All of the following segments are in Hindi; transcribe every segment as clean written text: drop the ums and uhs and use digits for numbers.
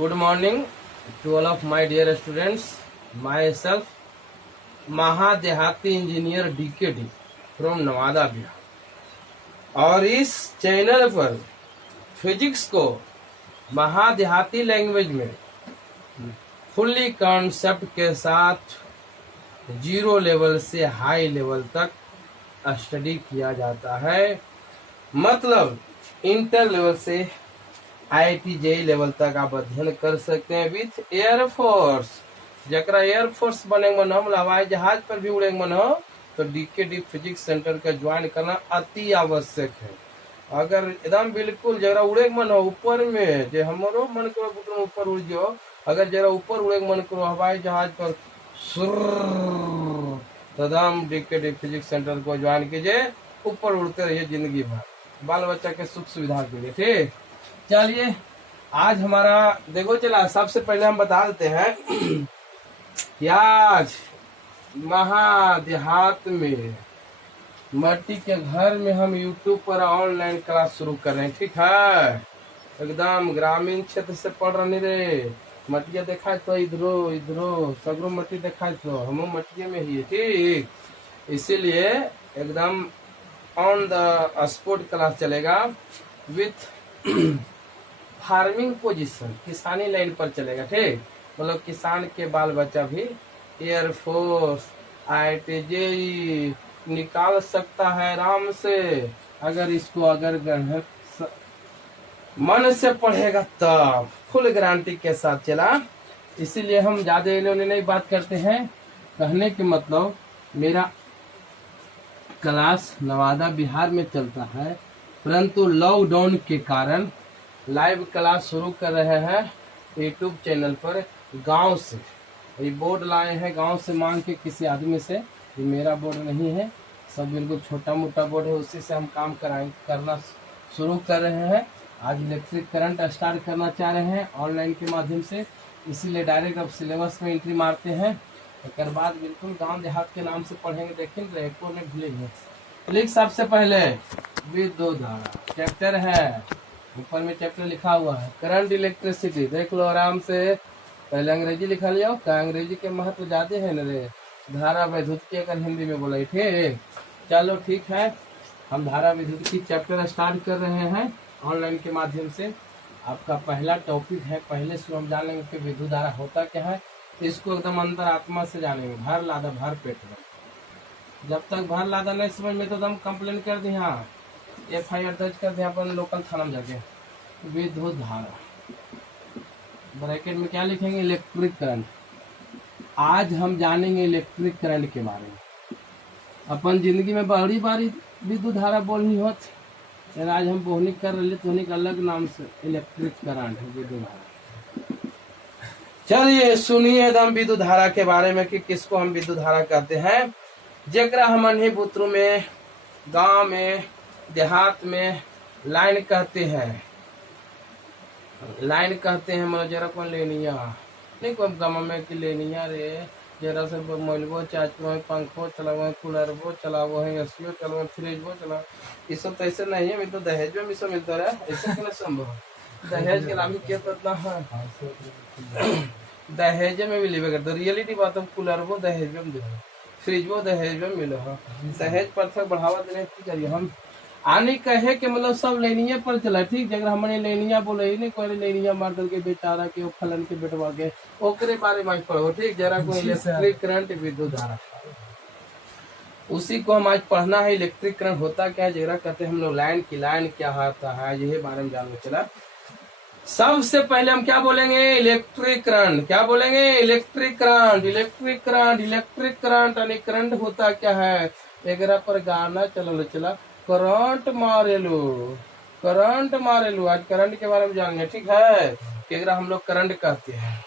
Good morning to all of my dear students. Myself, Mahadehati engineer DKD from Nawada Bihar. और इस चैनल पर फिजिक्स को महादेहाती लैंग्वेज में फुल्ली कॉन्सेप्ट के साथ जीरो लेवल से हाई लेवल तक स्टडी किया जाता है। मतलब इंटर लेवल से IIT JEE लेवल तक आप अध्ययन कर सकते हैं विथ एयरफोर्स। जरा एयरफोर्स बने मन हो, हवाई जहाज पर भी उड़े मन हो तो DKD फिजिक्स सेंटर का ज्वाइन करना अति आवश्यक है। अगर एकदम बिल्कुल जरा उड़े मन हो ऊपर में, जो हमारो मन करो ऊपर उड़ जाओ, अगर जरा ऊपर उड़े मन करो हवाई जहाज पर तो एकदम DKD फिजिक्स सेंटर को ज्वाइन कीजिए, ऊपर उड़ते रहिए जिंदगी भर, बाल बच्चा के सुख सुविधा के लिए। ठीक, चलिए आज हमारा देखो चला, सबसे पहले हम बता देते हैं कि आज महादेहात में मट्टी के घर में हम YouTube पर ऑनलाइन क्लास शुरू कर रहे हैं। ठीक है, एकदम ग्रामीण क्षेत्र से पढ़ रहे रे, मटिया देखा तो इधरो इधरो सगरो मट्टी देखा तो हम मटिया में ही है। ठीक, इसीलिए एकदम ऑन द स्पॉट क्लास चलेगा विथ फार्मिंग पोजीशन, किसानी लाइन पर चलेगा। ठीक, मतलब किसान के बाल बच्चा भी एयरफोर्स IIT JEE निकाल सकता है आराम से, अगर इसको अगर मन से पढ़ेगा तब फुल गारंटी के साथ चला। इसीलिए हम ज्यादा इन्होंने नहीं बात करते हैं। कहने के मतलब मेरा क्लास नवादा बिहार में चलता है, परंतु लॉकडाउन के कारण लाइव क्लास शुरू कर रहे हैं YouTube चैनल पर गांव से। ये बोर्ड लाए हैं गांव से मांग के किसी आदमी से, ये मेरा बोर्ड नहीं है, सब बिल्कुल छोटा मोटा बोर्ड है, उसी से हम काम करना शुरू कर रहे हैं। आज इलेक्ट्रिक करंट स्टार्ट करना चाह रहे हैं ऑनलाइन के माध्यम से, इसीलिए डायरेक्ट अब सिलेबस में एंट्री मारते हैं। एक बाद बिल्कुल गांव देहात के नाम से पढ़ेंगे, देखेंगे एको में भूलेंगे। क्लिक सबसे पहले विद्युत धारा चैप्टर है, ऊपर में चैप्टर लिखा हुआ है करंट इलेक्ट्रिसिटी, देख लो आराम से। पहले अंग्रेजी लिखा लिया, क्या अंग्रेजी के महत्व ज्यादा है न रे, धारा विद्युत की अगर हिंदी में बोला। ठीक, चलो ठीक है, हम धारा विद्युत की चैप्टर स्टार्ट कर रहे हैं ऑनलाइन के माध्यम से। आपका पहला टॉपिक है, पहले से हम जानेंगे कि विद्युत धारा होता क्या है, इसको एकदम अंतर आत्मा से जानेंगे। भर लादा भर पेट में, जब तक भर लादा नहीं समझ में तो एकदम कंप्लेन कर दी, हाँ FIR दर्ज कर दिया अपन लोकल थाना में जाके। विद्युत धारा ब्रैकेट में क्या लिखेंगे, इलेक्ट्रिक करंट। आज हम जानेंगे इलेक्ट्रिक करंट के बारे में। अपन जिंदगी में बड़ी बारी विद्युत धारा बोलनी होती, आज हम बोहनी कर रहे तो अलग नाम से इलेक्ट्रिक करंट है विद्युत धारा। चलिए सुनिए एकदम विद्युत धारा के बारे में कि किसको हम विद्युत धारा कहते हैं। जगरा हमन पुत्र में गांव में देहात में लाइन कहते हैं, लाइन कहते हैं। मतलब जरा कौन लेनिया नहीं, कोई गाँव में की लेनिया रे, जरा से मोबाइलो चार्ज करो, पंखो चलाओ, कूलरबो चलाओ है, एसीओ चलाओ, फ्रिजबो चलाओ, ये सब तो ऐसे नहीं है। तो दहेज में सब मिलता है, ऐसे क्यों संभव? दहेज के नाम क्या पता है, दहेज में भी लेवे करते। रियलिटी बात है, कूलरबो दहेज में मिले, फ्रिजबो दहेज में मिले। दहेज पर बढ़ावा देने की करिए हम आने कहे के मतलब सब लेनिया पर चला। ठीक, जगह हमने लेनिया बोले ही नहीं, कोई लेनिया मार दल के बेचारा के फलन के बेटवा के ओकरे बारे में पढ़ो। ठीक, जरा कोई इलेक्ट्रिक करंट विद्युत धारा, उसी को हम आज पढ़ना है। इलेक्ट्रिक करंट होता क्या है, जरा कहते हैं हम लोग लाइन की, लाइन क्या होता है यही बारे में जानना चला। सबसे पहले हम क्या बोलेंगे, इलेक्ट्रिक करंट। क्या बोलेंगे, electric current. Electric current, electric current यानी करंट होता क्या है, एक पर गाना चला करंट मारेलू, करंट मारेलू। आज करंट के बारे में जानेंगे। ठीक है, कि हम लोग करंट कहते हैं।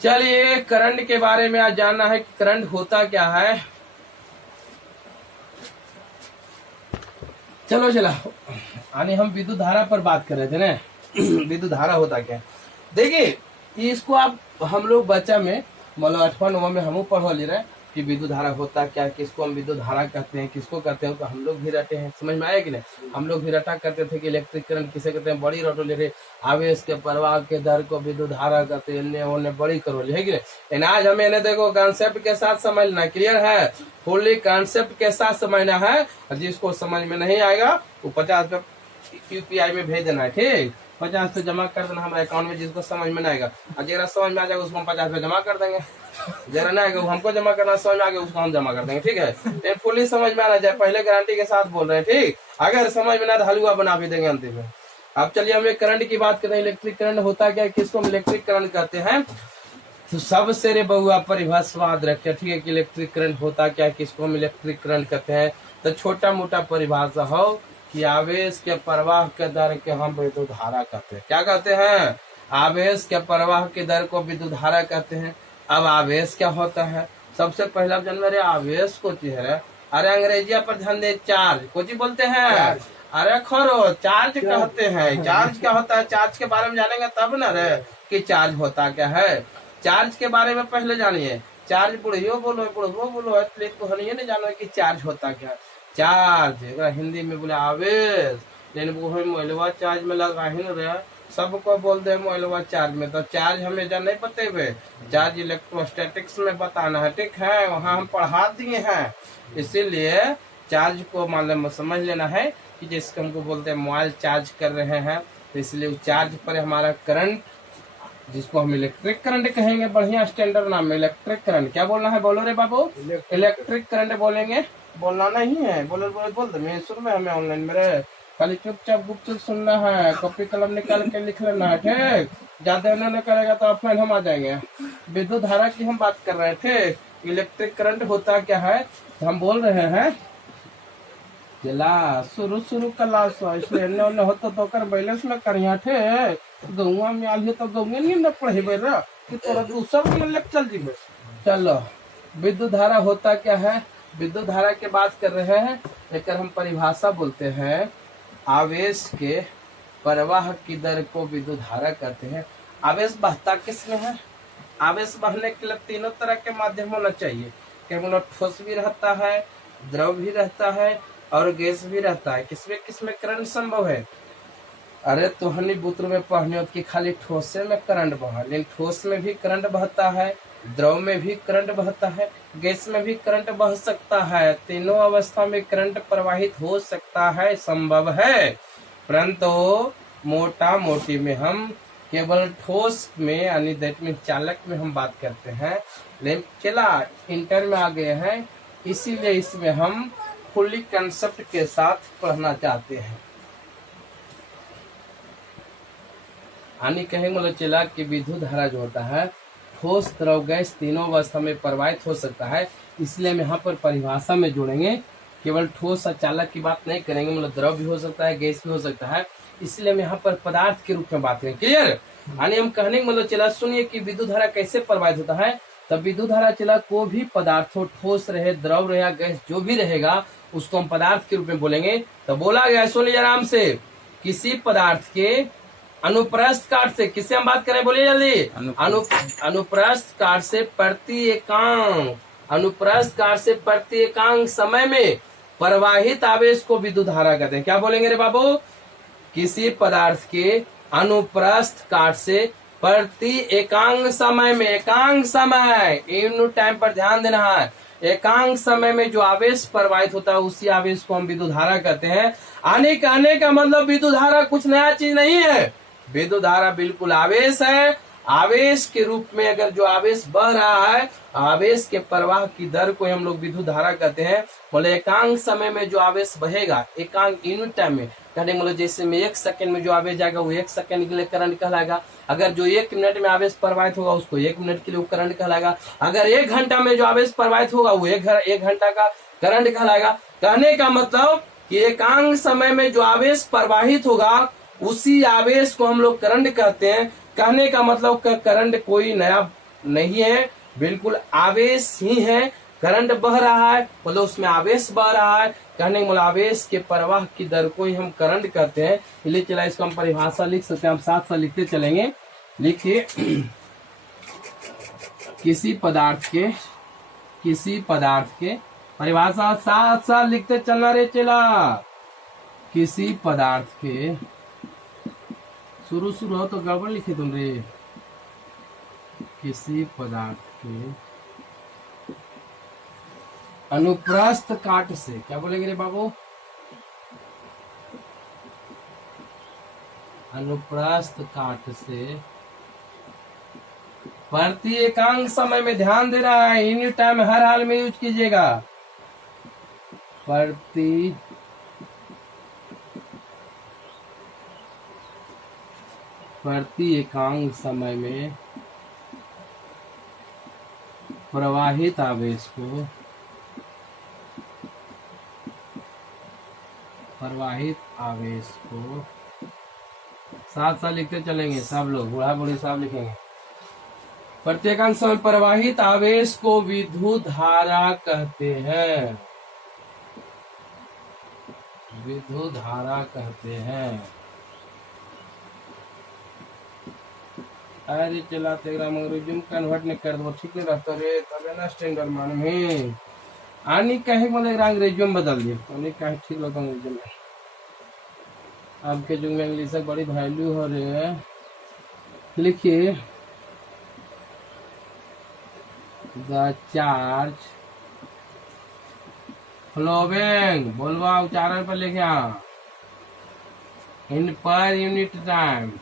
चलिए करंट के बारे में आज जानना है कि करंट होता क्या है। चलो चला यानी हम विद्युत धारा पर बात कर रहे थे ना। विद्युत धारा होता क्या, देखिए इसको आप हम लोग बच्चा में मतलब 8वां 9वां में हम पढ़ ले रहे, कि विद्युत धारा होता क्या, किसको हम विद्युत धारा कहते हैं, किसको कहते हैं, तो हम लोग भी रटे हैं। समझ में आया कि नहीं? हम लोग भी रटा करते थे कि इलेक्ट्रिक करंट किसे कहते हैं, बड़ी रटो ले रहे, आवेश के प्रवाह के दर को विद्युत धारा कहते हैं, इन्हें बड़ी करोली है कि नहीं। आज हमें इन्हें देखो कॉन्सेप्ट के साथ समझना, क्लियर है, फुल्ली कॉन्सेप्ट के साथ समझना है। और जिसको समझ में नहीं आएगा वो 50 रुपये QPI में भेज देना है, ठीक, 50 रुपये जमा कर देना हमारे अकाउंट में, जिसको समझ में नहीं आएगा। और जरा समझ में आ जाएगा उसको हम 50 रुपये जमा कर देंगे, जरा ना आएगा हमको जमा करना, समझ में आ गया उसको हम जमा कर देंगे, ठीक है। फुल्ली समझ में आना चाहिए, पहले गारंटी के साथ बोल रहे हैं, ठीक। अगर समझ में ना तो हलवा बना भी देंगे अंतिम में। अब चलिए हम एक करंट की बात करें, इलेक्ट्रिक करंट होता क्या है, किसको हम इलेक्ट्रिक करंट कहते हैं। तो सबसे रे बहुआ परिभाषा याद रखे, ठीक है, कि इलेक्ट्रिक करंट होता क्या है, किसको हम इलेक्ट्रिक करंट कहते हैं। तो छोटा मोटा परिभाषा हो कि आवेश के प्रवाह के दर के हम विद्युत धारा कहते हैं। क्या कहते हैं? आवेश के प्रवाह के दर को विद्युत धारा कहते हैं। अब आवेश क्या होता है, सबसे पहला जन्म रे आवेश को है, अरे अंग्रेजिया पर ध्यान दे, चार्ज को बोलते हैं, अरे खरो चार्ज कहते हैं। चार्ज क्या होता है, चार्ज के बारे में जानेंगे तब न रे कि चार्ज होता क्या है। चार्ज के बारे में पहले जानिए, चार्ज बुढ़ियो बोलो बुढ़ो बोलो, इसलिए तो नहीं जानो कि चार्ज होता क्या। चार्ज हिंदी में बोले आवेश, लेकिन वो मोबाइलवा चार्ज में लगा ही न रहे, सबको बोलते हैं मोबाइलवा चार्ज में। तो चार्ज हमें जब नहीं बतेबे, चार्ज इलेक्ट्रोस्टैटिक्स में बताना है, ठीक है, वहाँ हम पढ़ा दिए हैं। इसीलिए चार्ज को मालूम समझ लेना है कि जिसको हमको बोलते हैं मोबाइल चार्ज कर रहे हैं, तो इसलिए चार्ज पर हमारा करंट, जिसको हम इलेक्ट्रिक करंट कहेंगे, बढ़िया स्टैंडर्ड नाम में इलेक्ट्रिक करंट। क्या बोलना है, बोलो रे बाबू, इलेक्ट्रिक करंट बोलेंगे, बोलना नहीं है, बोल दो, मैं सुन में हमें ऑनलाइन मेरे खाली चुपचाप गुपचुप सुनना है, कॉपी कलम निकाल के लिख लेना है, ठीक। ज्यादा उन्होंने करेगा तो ऑफलाइन हम आ जाएंगे। विद्युत धारा की हम बात कर रहे हैं, ठीक। इलेक्ट्रिक करंट होता क्या है, तो हम बोल रहे हैं शुरू क्लास इसलिए होता तो कर बैलेंस में करिया थे, गौवा में आलिए तो गौवे नहीं न पढ़े बेरा कि तोरा दूसरा में लेक्चर जी में। चलो विद्युत धारा होता क्या है, विद्युत धारा की बात कर रहे हैं, एक हम परिभाषा बोलते हैं, आवेश के प्रवाह की दर को विद्युत धारा कहते हैं। आवेश बहता किसमें है, आवेश बहने के लिए तीनों तरह के माध्यम होना चाहिए, केवल ठोस भी रहता है, द्रव भी रहता है और गैस भी रहता है। किसमें करंट संभव है, अरे तुहनी बुत्र में पढ़ने हो कि खाली ठोसे में करंट बहा, लेकिन ठोस में भी करंट बहता है, द्रव में भी करंट बहता है, गैस में भी करंट बह सकता है। तीनों अवस्था में करंट प्रवाहित हो सकता है, संभव है। परंतु मोटा मोटी में हम केवल ठोस में यानी दैट मीन चालक में हम बात करते हैं, लेकिन चला इंटर में आ गए हैं, इसीलिए इसमें हम फुल्ली कंसेप्ट के साथ पढ़ना चाहते हैं। यानी कहेंगे मतलब चला कि विद्युत धारा जो होता है ठोस द्रव गैस तीनों अवस्था में प्रवाहित हो सकता है, इसलिए हम यहाँ पर परिभाषा में जोड़ेंगे, केवल ठोस और चालक की बात नहीं करेंगे, मतलब द्रव भी हो सकता है, गैस भी हो सकता है, इसलिए हम यहाँ पर पदार्थ के रूप में बात करेंगे। क्लियर, यानी हम कहने का मतलब चला सुनिए कि विद्युत धारा कैसे प्रवाहित होता है। तब विद्युत धारा चला को भी पदार्थ हो, ठोस रहे, द्रव रहे, गैस जो भी रहेगा उसको हम पदार्थ के रूप में बोलेंगे। तो बोला गया, सुनिए आराम से, किसी पदार्थ के अनुप्रस्थ काट से, किससे हम बात करें, बोलिए जल्दी, अनुप्रस्थ काट से प्रति एकांक, अनुप्रस्थ काट से प्रति एकांक समय में प्रवाहित आवेश को विद्युत धारा कहते हैं। क्या बोलेंगे रे बाबू, किसी पदार्थ के अनुप्रस्थ काट से प्रति एकांक समय में, एकांक समय इन टाइम पर ध्यान देना है, एकांक समय में जो आवेश प्रवाहित होता है उसी आवेश को हम विद्युत धारा कहते हैं। आने का मतलब विद्युत धारा कुछ नया चीज नहीं है, विद्युत धारा बिल्कुल आवेश है। आवेश के रूप में अगर जो आवेश बह रहा है, आवेश के प्रवाह की दर को हम लोग विद्युत धारा कहते हैं। बोले एकांक समय में जो आवेश बहेगा, एकांक यूनिट टाइम में कहने मतलब जैसे में 1 सेकंड में जो आवेश जाएगा वो 1 सेकंड के लिए करंट कहलाएगा। अगर जो 1 मिनट में आवेश प्रवाहित होगा उसको 1 मिनट के लिए करंट कहलाएगा। अगर 1 घंटा में जो आवेश प्रवाहित होगा वो 1 घंटा का करंट कहलाएगा। कहने का मतलब कि एकांक समय में जो आवेश प्रवाहित होगा उसी आवेश को हम लोग करंट कहते हैं। कहने का मतलब करंट कोई नया नहीं है, बिल्कुल आवेश ही है। करंट बह रहा है मतलब उसमें आवेश बह रहा है। कहने का मतलब आवेश के प्रवाह की दर को ही हम करंट कहते हैं। इसलिए चला इसको हम परिभाषा लिख सकते हैं, हम साथ साथ लिखते चलेंगे। लिखिए, किसी पदार्थ के किसी पदार्थ के, परिभाषा साथ साथ लिखते चलना रे चला, किसी पदार्थ के, शुरू हो तो गड़बड़ लिखे तुम रे, किसी पदार्थ के अनुप्रस्थ काट से, क्या बोलेंगे रे बाबू, अनुप्रस्थ काट से प्रति एकांक समय में, ध्यान दे रहा है, एनी टाइम हर हाल में यूज कीजिएगा, प्रति एकांक समय में प्रवाहित आवेश को, साथ साथ लिखते चलेंगे सब लोग, बूढ़ा बूढ़ी साहब लिखेंगे। प्रत्येकांक समय प्रवाहित आवेश को विद्युत धारा कहते हैं, विद्युत धारा कहते हैं। अरे चला तेरा रिज्यूम कन्वर्ट नहीं कर दो, ठीक नहीं रहता रे, तबे ना स्टैंडर्ड मान में आनी कहे मतलब रिज्यूम बदल दिए तो नहीं कहे ठीक लगता रिज्यूम। आपके युग में इंग्लिश बड़ी वैल्यू हो रही है। लिखिए द चार्ज फ्लोविंग, बोलवा उच्चारण पर लिखे इन per unit time,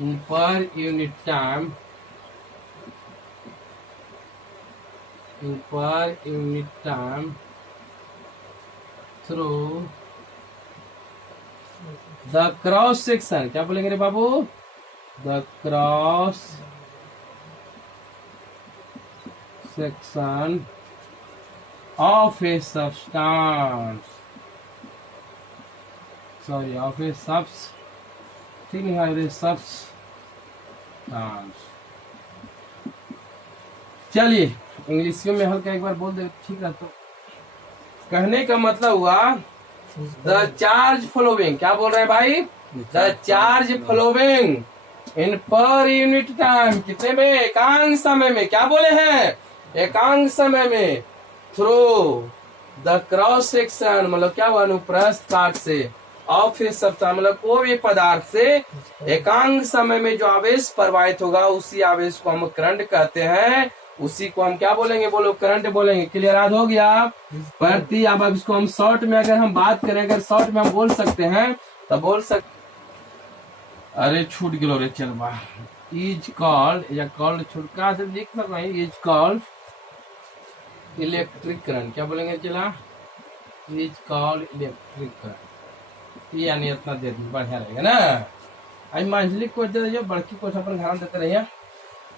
in per unit time, in per unit time through the cross section, क्या बोलेंगे रे बाबू, the cross section of a substance, sorry of a subs, ठीक नहीं है सब्सटेंस। चलिए इंग्लिश में हल्का एक बार बोल दे, ठीक है। तो कहने का मतलब हुआ द चार्ज फ्लोविंग, क्या बोल रहे हैं भाई, the charge flowing in per unit time, कितने में, एकांक समय में, क्या बोले हैं, एकांक समय में, थ्रू द क्रॉस सेक्शन, मतलब क्या हुआ, अनुप्रस्थ काट से, ऑफ ए सब्सटेंस, मतलब कोई भी पदार्थ से एकांक समय में जो आवेश प्रवाहित होगा उसी आवेश को हम करंट कहते हैं, उसी को हम क्या बोलेंगे, बोलो करंट बोलेंगे। क्लियर याद हो गया प्रति। अब इसको हम शॉर्ट में अगर हम बात करें, अगर शॉर्ट में हम बोल सकते हैं तो बोल सकते, अरे छूट गिलो रे चल बा, इज कॉल्ड, या कॉल्ड छुटका से लिख सकते हैं, इज कॉल्ड इलेक्ट्रिक करंट, क्या बोलेंगे चला, इज कॉल्ड इलेक्ट्रिक करंट, यानी इतना दे बढ़िया रहेगा ना। आज मंझली कोर्स दे रही बड़की कोर्स अपन ध्यान देते रहिए।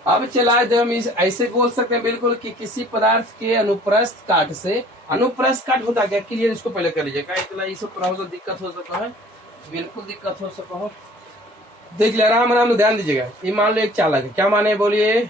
अब चला दे हम ऐसे बोल सकते हैं बिल्कुल कि किसी पदार्थ के अनुप्रस्थ काट से, अनुप्रस्थ काट होता क्या, क्लियर इसको पहले कर लीजिएगा, इतना ये सब थोड़ा सा दिक्कत हो सकता है, बिल्कुल दिक्कत हो सकता है। देख लिया, आराम आराम में ध्यान दीजिएगा। ये मान लो एक चालक है, क्या माने बोलिए,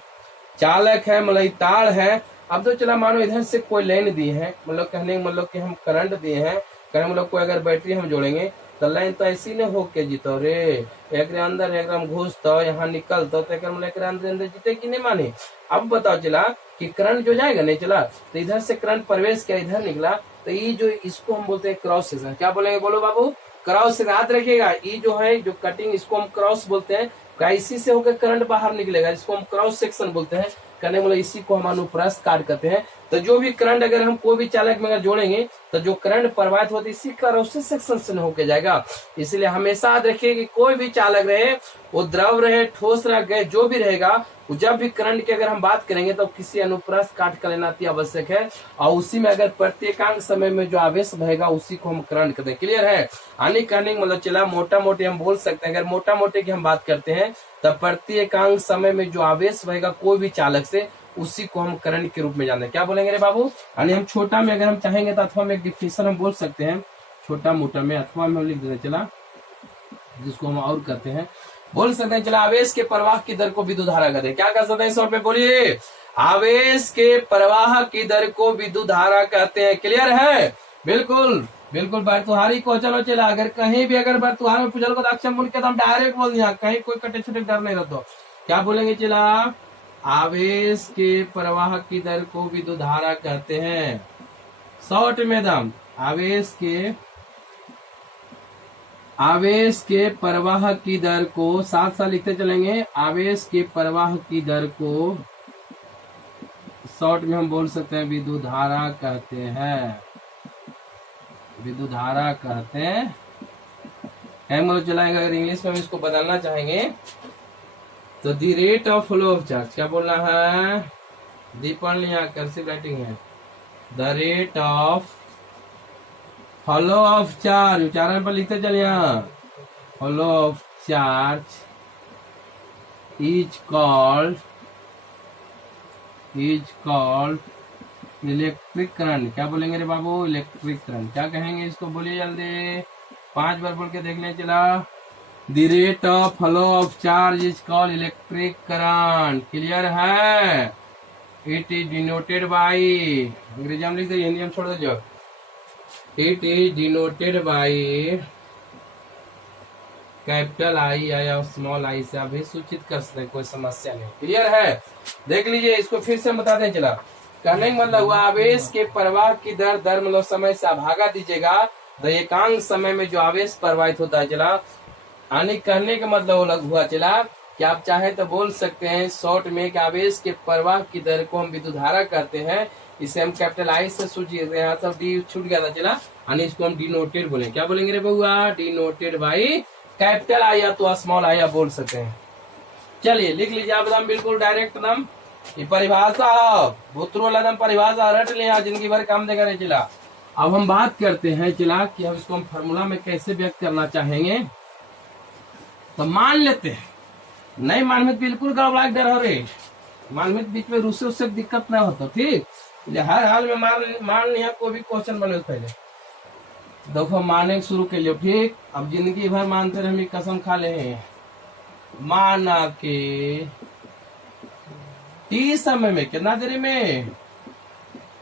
चालक है मतलब तार है। अब तो चला मानो इधर से कोई लाइन दी है, मतलब कहने मतलब कि हम करंट दिए हैं, करंट मतलब कोई अगर बैटरी हम जोड़ेंगे तो लाइन तो ऐसी न हो के जीतो रे, एक अंदर एकदम घुसता यहाँ निकलता तो मतलब अंदर जीते कि नहीं माने। अब बताओ चला कि करंट जो जाएगा नहीं चला तो इधर से करंट प्रवेश किया, इधर निकला, तो ये जो इसको हम बोलते हैं क्रॉस सेक्शन, क्या बोलेंगे बोलो बाबू, क्रॉस सेक्शन। याद रखिएगा ये जो है जो कटिंग, इसको हम क्रॉस बोलते हैं, इसी से होकर करंट बाहर निकलेगा, इसको हम क्रॉस सेक्शन बोलते हैं। करने मतलब इसी को हम अनुप्रस्थ काट कहते हैं। तो जो भी करंट अगर हम कोई भी चालक में अगर जोड़ेंगे तो जो करंट प्रवाहित होती है इसी क्रॉस सेक्शन से होके जाएगा। इसलिए हमेशा याद रखिए कि कोई भी चालक रहे, वो द्रव रहे, ठोस रहे, गैस जो भी रहेगा, जब भी करंट की अगर हम बात करेंगे तो किसी अनुप्रस्थ काट का लेना अति आवश्यक है, और उसी में अगर प्रत्येकांक समय में जो आवेश बहेगा उसी को हम करंट कहते हैं। क्लियर है। आने करने मतलब चला मोटा मोटे हम बोल सकते हैं, अगर मोटा मोटे की हम बात करते हैं तब प्रत्येकांक समय में जो आवेश बहेगा कोई भी चालक से उसी को हम करंट के रूप में जानते हैं। क्या बोलेंगे रे बाबू, यानी हम छोटा में अगर हम चाहेंगे तो अथवा में एक डिफिनेशन हम बोल सकते हैं, छोटा मोटा में अथवा में लिख देते चला, जिसको हम और कहते हैं बोल सकते हैं चला आवेश के प्रवाह की दर को विद्युत धारा कहते हैं। क्या कह सकते हैं इस पे बोलिए, आवेश के प्रवाह की दर को विद्युत धारा कहते हैं। क्लियर है, बिल्कुल बिल्कुल। बर्तुहारी को चलो चला, अगर कहीं भी अगर बर्तुहार में पूछल को तो अक्षर बोल के हम डायरेक्ट बोल दिया, कहीं कोई कटे छुटे डर नहीं रहता। क्या बोलेंगे चला, आवेश के प्रवाह की दर को विद्युत धारा कहते हैं। शॉर्ट में दम, आवेश के प्रवाह की दर को साथ साथ लिखते चलेंगे। आवेश के प्रवाह की दर को शॉर्ट में हम बोल सकते हैं विद्युत धारा कहते हैं, विद्युत धारा कहते हैं। चलाएंगे। अगर इंग्लिश में हम इसको बदलना चाहेंगे तो the rate of flow of charge, क्या बोलना है, दीपन लिया कर्सिव राइटिंग है, the rate of flow of charge, उच्चारण पर लिखते चलिए, flow of charge is called electric current. क्या बोलेंगे रे बाबू, इलेक्ट्रिक करंट। क्या कहेंगे इसको, बोलिए जल्दी, 5 बार बोल के देख लें। चला, the rate of flow of charge is called electric current. Clear है। इट इज डिनोटेड बाई, अंग्रेजी में लिख दो, हिंदी में छोड़ दो। It is denoted by capital I या स्मॉल आई से अभी सूचित कर सकते हैं, कोई समस्या नहीं। क्लियर है। देख लीजिए, इसको फिर से बता दें। चला, कहने का मतलब हुआ आवेश के प्रवाह की दर मतलब समय से भागा दीजिएगा तो एकांक समय में जो आवेश प्रवाहित होता है। चला, यानी कहने का मतलब अलग हुआ। चला, कि आप चाहे तो बोल सकते हैं शॉर्ट में कि आवेश के प्रवाह की दर को हम विद्युत धारा कहते हैं। इसे हम कैपिटल आई से सूचित, यहाँ सब डी छूट गया था। चला, यानी इसको हम डिनोटेड बोले। क्या बोलेंगे रे बउआ, डिनोटेड बाई कैपिटल आई या तो स्मॉल आई या बोल सकते हैं। चलिए लिख लीजिए आप एकदम बिल्कुल डायरेक्ट एकदम। ये परिभाषा भूतरोलम परिभाषा रट लिया, जिंदगी भर काम देगा रे। चला, अब हम बात करते हैं चला कि हम इसको हम फॉर्मूला में कैसे व्यक्त करना चाहेंगे। तो मान लेते हैं, नहीं मानमित बिल्कुल गड़बड़ा डर हो रही, मानमित बीच में रूसे उससे दिक्कत ना हो तो ठीक। हर हाल में मान लिया कोई भी क्वेश्चन बने पहले देखो माने शुरू के लिए ठीक। अब जिंदगी भर मानते रहे, कसम खा ले। माना के टी समय में, कितना देरी में,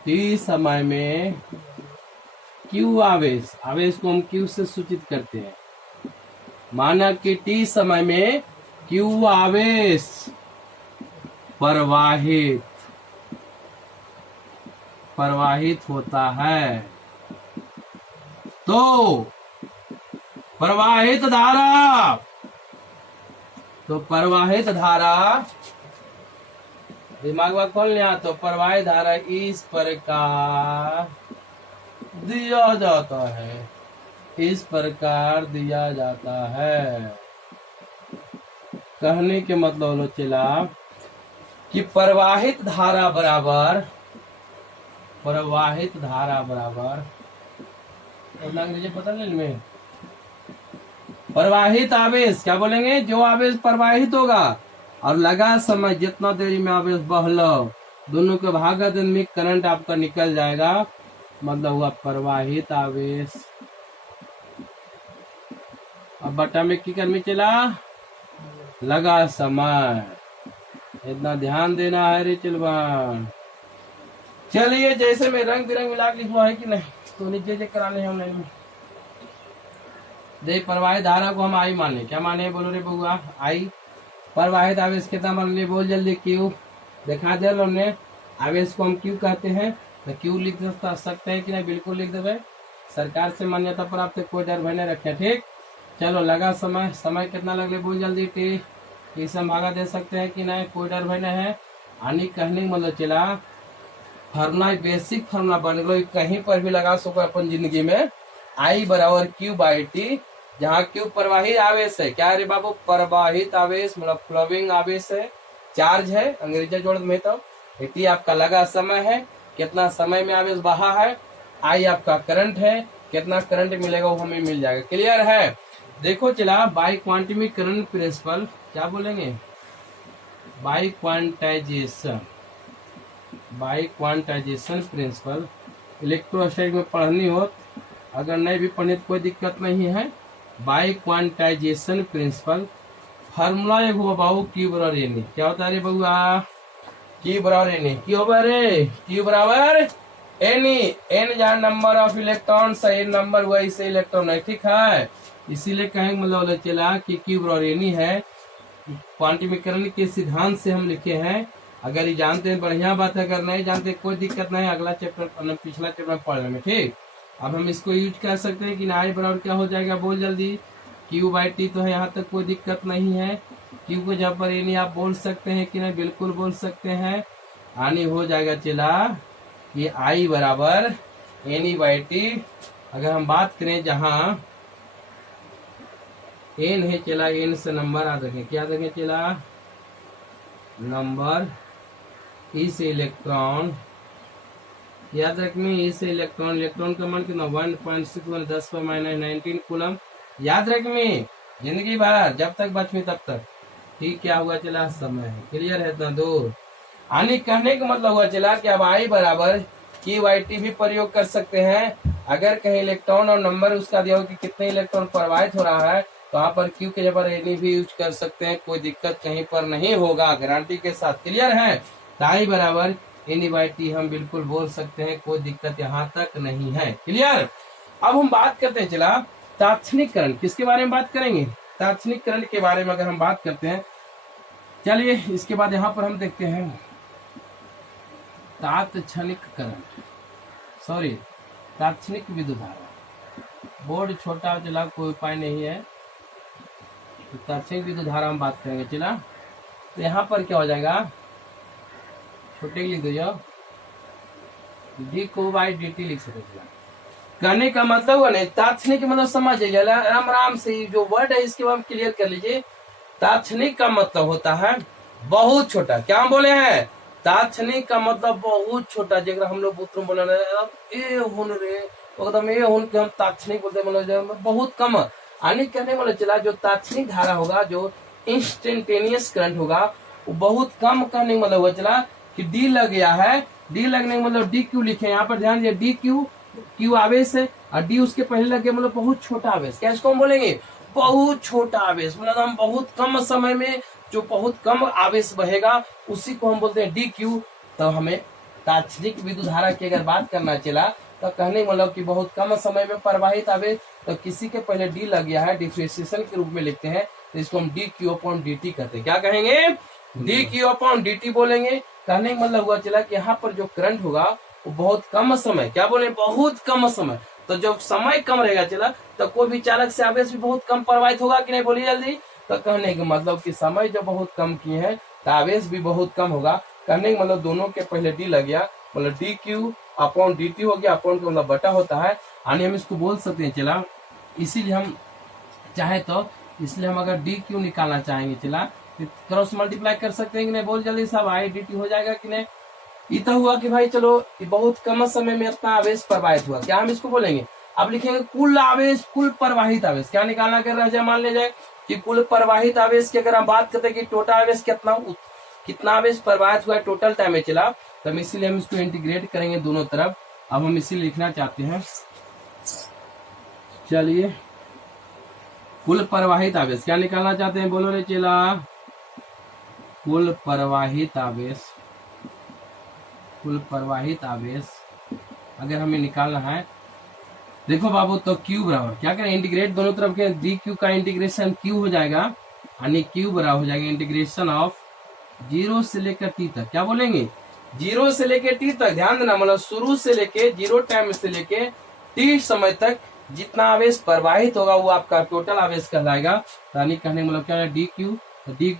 टी समय में क्यू आवेश, आवेश को हम क्यू से सूचित करते हैं। माना कि टी समय में क्यू आवेश प्रवाहित होता है तो प्रवाहित धारा दिमाग में खोल लिया। तो प्रवाहित धारा इस प्रकार दिया जाता है, इस प्रकार दिया जाता है। कहने के मतलब चला कि प्रवाहित धारा बराबर अंग्रेजी पता नहीं में प्रवाहित आवेश, क्या बोलेंगे, जो आवेश प्रवाहित होगा और लगा समय जितना देरी में आवेश बहलो, दोनों के भागत में करंट आपका निकल जाएगा। मतलब हुआ प्रवाहित आवेश। अब बटा में की करनी चला, लगा समय। इतना ध्यान देना है रे चिलवान। चलिए, जैसे में रंग बिरंग मिला लिखवा है कि नहीं, तो नीचे जे कराने हम नहीं। देख, प्रवाहित धारा को हम आई माने, क्या माने बोलो रे बउआ, आई। प्रवाहित आवेश कितना मान ले, बोल जल्दी, क्यू। देखा दे हमने, आवेश को हम क्यू कहते हैं। तो क्यू लिख सकते हैं कि नहीं, बिल्कुल लिख देवे। सरकार से मान्यता प्राप्त, कोई डर भय नहीं रखे, ठीक। चलो, लगा समय, समय कितना लगले बोल जल्दी, टी। इसे हम भागा दे सकते हैं कि नहीं, कोई डर भय नहीं है। यानी कहने का मतलब चला, फॉर्मूला बेसिक फॉर्मूला बन गया, कहीं पर भी लगा सको अपन जिंदगी में। आई बराबर क्यू बाई टी, जहाँ क्यू प्रवाहित आवेश है। क्या रे बाबू, प्रवाहित आवेश मतलब फ्लोइंग आवेश है, चार्ज है अंग्रेजी जोड़ में। तो टी आपका लगा समय है, कितना समय में आवेश बहा है। आई आपका करंट है, कितना करंट मिलेगा वो हमें मिल जाएगा। क्लियर है। देखो चला, बाई क्वांटिटी करंट प्रिंसिपल, क्या बोलेंगे, बाई क्वांटाइजेशन प्रिंसिपल। इलेक्ट्रोस्टैटिक में पढ़नी हो, अगर नहीं भी पढ़नी तो कोई दिक्कत नहीं है। बाई क्वांटाइजेशन प्रिंसिपल फार्मूला एक हुआ बाबू, क्यू बराबर एन। क्या होता है रे बउआ, क्यू बराबर एन। क्यू बराबर रे, क्यू बराबर एन। एन जहाँ नंबर ऑफ इलेक्ट्रॉन सही नंबर हुआ, इसे इलेक्ट्रॉन है, ठीक है। इसीलिए कहेंगे मतलब चला कि क्यू बराबर एन है। क्वांटिमीकरण के सिद्धांत से हम लिखे हैं अगर ये जानते हैं बढ़िया बात है, अगर नहीं जानते कोई दिक्कत नहीं, अगला चैप्टर पिछला चैप्टर पढ़ने में। ठीक, अब हम इसको यूज कर सकते हैं कि आई बराबर क्या हो जाएगा, बोल जल्दी। क्यू बाई टी तो है, यहाँ तक कोई दिक्कत नहीं है। क्यू को जहाँ पर एनी आप बोल सकते हैं कि नहीं, बिल्कुल बोल सकते हैं। आनी हो जाएगा चला कि आई बराबर एनी बाई टी। अगर हम बात करें जहाँ एन है चला, एन से नंबर याद रखें, क्या रखें चला, नंबर ई से इलेक्ट्रॉन याद रखें, ई से इलेक्ट्रॉन, इलेक्ट्रॉन का मान कितना 1.61 10 पर माइनस 19 कूलम याद रखें जिंदगी भर जब तक बच में तब तक। ठीक, क्या हुआ चला, समय। क्लियर है इतना दूर। आने कहने का मतलब हुआ चला कि अब आई बराबर की वाई टी भी प्रयोग कर सकते हैं। अगर कहीं इलेक्ट्रॉन और नंबर उसका दिया हो कि कितने इलेक्ट्रॉन प्रवाहित हो रहा है, तो यहाँ पर क्यू के जगह एनी भी यूज कर सकते हैं, कोई दिक्कत कहीं पर नहीं होगा, गारंटी के साथ। क्लियर है, तो आई बराबर एनी बाई टी हम बिल्कुल बोल सकते हैं, कोई दिक्कत यहाँ तक नहीं है। क्लियर। अब हम बात करते हैं चला तात्क्षणिक करंट, किसके बारे में बात करेंगे, तात्क्षणिक करंट के बारे में अगर हम बात करते हैं। चलिए इसके बाद यहाँ पर हम देखते हैं तात्क्षणिक करंट, सॉरी तात्क्षणिक विद्युत धारा। बोर्ड छोटा चला, कोई उपाय नहीं है, तो तात्क्षणिक विद्युत धारा हम बात करेंगे चला। तो यहाँ पर क्या हो जाएगा, छोटे लिख दो, डी को बाई डी टी लिख सकते चला। कहने का मतलब हुआ नहीं, तात्क्षणिक मतलब समझ जाइए आराम आराम से, जो वर्ड है इसके बाद क्लियर कर लीजिए। तात्क्षणिक का मतलब होता है बहुत छोटा। क्या हम बोले हैं, तात्क्षणिक का मतलब बहुत छोटा, जगह हम लोग बुतरू बोले ए हुन रे, एकदम ए हुन के हम तात्क्षणिक बोलते, मतलब बहुत कम। आने कहने वाला चला जो तात्क्षणिक धारा होगा, जो इंस्टेंटेनियस करंट होगा, वो बहुत कम। कहने मतलब हुआ चला कि डी लग गया है, डी लगने का मतलब डी क्यू लिखे, यहाँ पर ध्यान दिए, डी क्यू, क्यू आवेश है और डी उसके पहले लग गया, मतलब बहुत छोटा आवेश। क्या इसको हम बोलेंगे, बहुत छोटा आवेश, मतलब हम बहुत कम समय में जो बहुत कम आवेश बहेगा उसी को हम बोलते हैं डी क्यू। तो हमें तात्क्षणिक विद्युत धारा की अगर बात करना चला, तो कहने मतलब कि बहुत कम समय में प्रवाहित आवेश, तो किसी के पहले डी लग गया है, डिफरेंशिएशन के रूप में लिखते हैं, तो इसको हम D Q upon D T कहते हैं। क्या कहेंगे, D Q upon D T बोलेंगे। कहने का मतलब हुआ चला कि यहाँ पर जो करंट होगा वो बहुत कम समय, क्या बोले, बहुत कम समय। तो जब समय कम रहेगा चला, तो कोई भी चालक से आवेश भी बहुत कम प्रवाहित होगा कि नहीं, बोलिए जल्दी। तो कहने का मतलब कि समय जब बहुत कम किए हैं तो आवेश भी बहुत कम होगा। कहने का मतलब दोनों के पहले डी लग गया, मतलब D Q upon D T हो गया, अपॉन का मतलब बटा होता है, यानी हम इसको बोल सकते हैं चला। इसीलिए हम चाहे तो, इसलिए हम अगर डी क्यू निकालना चाहेंगे चला, क्रॉस मल्टीप्लाई कर सकते हैं कि नहीं, बोल जल्दी साहब, आई डी टी हो जाएगा कि नहीं। इतना हुआ कि भाई चलो बहुत कम समय में इतना आवेश प्रवाहित हुआ, क्या हम इसको बोलेंगे। अब लिखेंगे कुल आवेश, कुल प्रवाहित आवेश, क्या निकालना कर रहा है, मान ले जाए कि कुल प्रवाहित आवेश की अगर हम बात करते हैं कि टोटल आवेश कितना आवेश प्रवाहित हुआ है टोटल टाइम में चला, तो इसीलिए हम इसको इंटीग्रेट करेंगे दोनों तरफ। अब हम इसी लिखना चाहते हैं, चलिए कुल प्रवाहित आवेश क्या निकालना चाहते हैं, बोलो रे चला, कुल प्रवाहित आवेश, कुल प्रवाहित आवेश अगर हमें निकालना है, देखो बाबू, तो क्यू बराबर क्या करें, इंटीग्रेट दोनों तरफ के, डी क्यू का इंटीग्रेशन क्यू हो जाएगा, यानी क्यू बराबर हो जाएगा इंटीग्रेशन ऑफ 0 से लेकर टी तक। क्या बोलेंगे, 0 से लेकर टी तक, ध्यान देना, मतलब शुरू से लेके 0 टाइम से लेके टी समय तक जितना आवेश प्रवाहित होगा वो आपका टोटल आवेश कहलाएगा। यानी कहने मतलब क्या है, डी क्यू, डी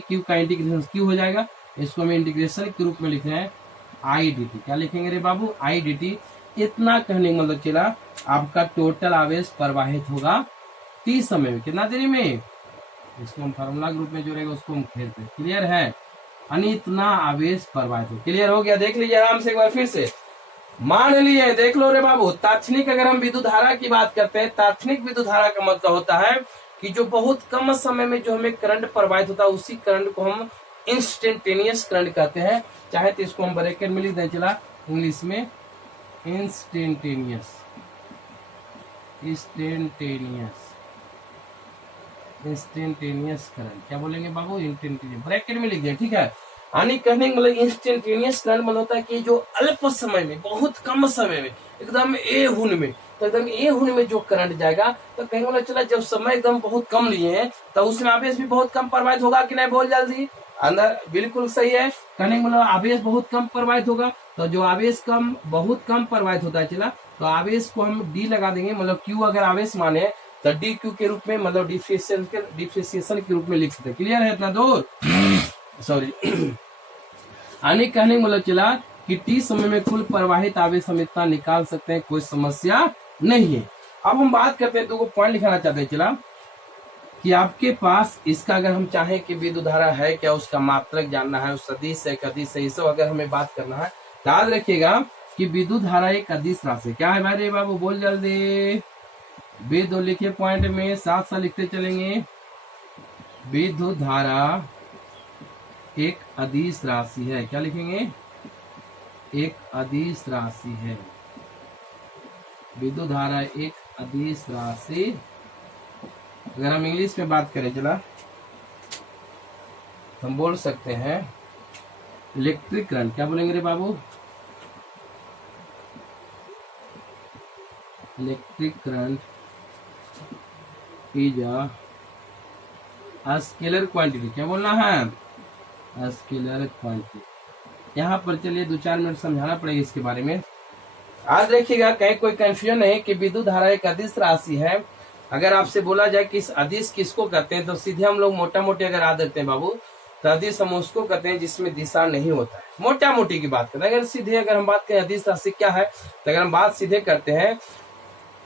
क्यू का इंटीग्रेशन क्यू हो जाएगा, इसको हमें इंटीग्रेशन के रूप में लिख रहे हैं आई डी टी। क्या लिखेंगे रे बाबू, आई डी टी। इतना कहने का मतलब चला आपका टोटल आवेश प्रवाहित होगा टी समय में, कितना देरी में, इसको हम फार्मूला के रूप में जो रहेगा उसको हम खेलते हैं। क्लियर है, यानी इतना आवेश प्रवाहित हो। क्लियर हो गया, देख लीजिए आराम से एक बार फिर से, मान लिए, देख लो रे बाबू। तात्क्षणिक अगर हम विद्युत धारा की बात करते हैं, तात्क्षणिक विद्युत धारा का मतलब होता है कि जो बहुत कम समय में जो हमें करंट प्रवाहित होता है उसी करंट को हम इंस्टेंटेनियस करंट कहते हैं। चाहे तो इसको हम ब्रैकेट में लिख दें चला इंग्लिश में, इंस्टेंटेनियस, इंस्टेंटेनियस करंट। क्या बोलेंगे बाबू, इंस्टेंटेनियस, ब्रैकेट में लिख दें, ठीक है। यानी कहने का मतलब इंस्टेंटेनियस करंट मतलब होता है कि जो अल्प समय में, बहुत कम समय में, एकदम ए हुन में, तो एकदम ए हुन में जो करंट जाएगा, तो कहेंगे मतलब चला जब समय एकदम बहुत कम लिए हैं तो उसमें आवेश भी बहुत कम प्रवाहित होगा कि नहीं, बोल जल्दी। अंदर बिल्कुल सही है। कहने का मतलब आवेश बहुत कम प्रवाहित होगा, तो जो आवेश बहुत कम प्रवाहित होता है चला, तो आवेश को हम डी लगा देंगे, मतलब क्यू अगर आवेश माने तो डी क्यू के रूप में, मतलब डिफ्रेंशिएशन के रूप में लिख सकते हैं। क्लियर है इतना दूर? सॉरी। आने कहने का मतलब चला कि टी समय में कुल प्रवाहित आवेश हम इतना निकाल सकते हैं, कोई समस्या नहीं है। अब हम बात करते हैं, दो पॉइंट लिखाना चाहते हैं चला कि आपके पास इसका अगर हम चाहें कि विद्युत धारा है क्या, उसका मात्रक जानना है, उस सदिश है कदिश है, ये सब अगर हमें बात करना है, याद रखिएगा कि विद्युत धारा एक अदिश राशि क्या है भाई बाबू, बोल जल्दी। विद्युत लिखिए पॉइंट में, साथ साथ लिखते चलेंगे। विद्युत धारा एक अदिश राशि है, क्या लिखेंगे? एक अदिश राशि है। विद्युत धारा एक अदिश राशि। अगर हम इंग्लिश में बात करें चला, हम बोल सकते हैं इलेक्ट्रिक करंट, क्या बोलेंगे रे बाबू? Electric current is a scalar quantity, क्या बोलना है? Scalar quantity. यहाँ पर चलिए 2-4 मिनट समझाना पड़ेगा इसके बारे में। आज देखिएगा कहीं कोई कंफ्यूजन नहीं कि विद्युत धारा एक अदिश राशि है। अगर आपसे बोला जाए कि इस अदिश किसको कहते हैं, तो सीधे हम लोग मोटा मोटी अगर आ देते हैं बाबू, तो अदिश हम उसको कहते हैं जिसमें दिशा नहीं होता है। मोटा मोटी की बात करते हैं। अगर सीधे अगर हम बात करें अदिश राशि क्या है, तो अगर हम बात सीधे करते हैं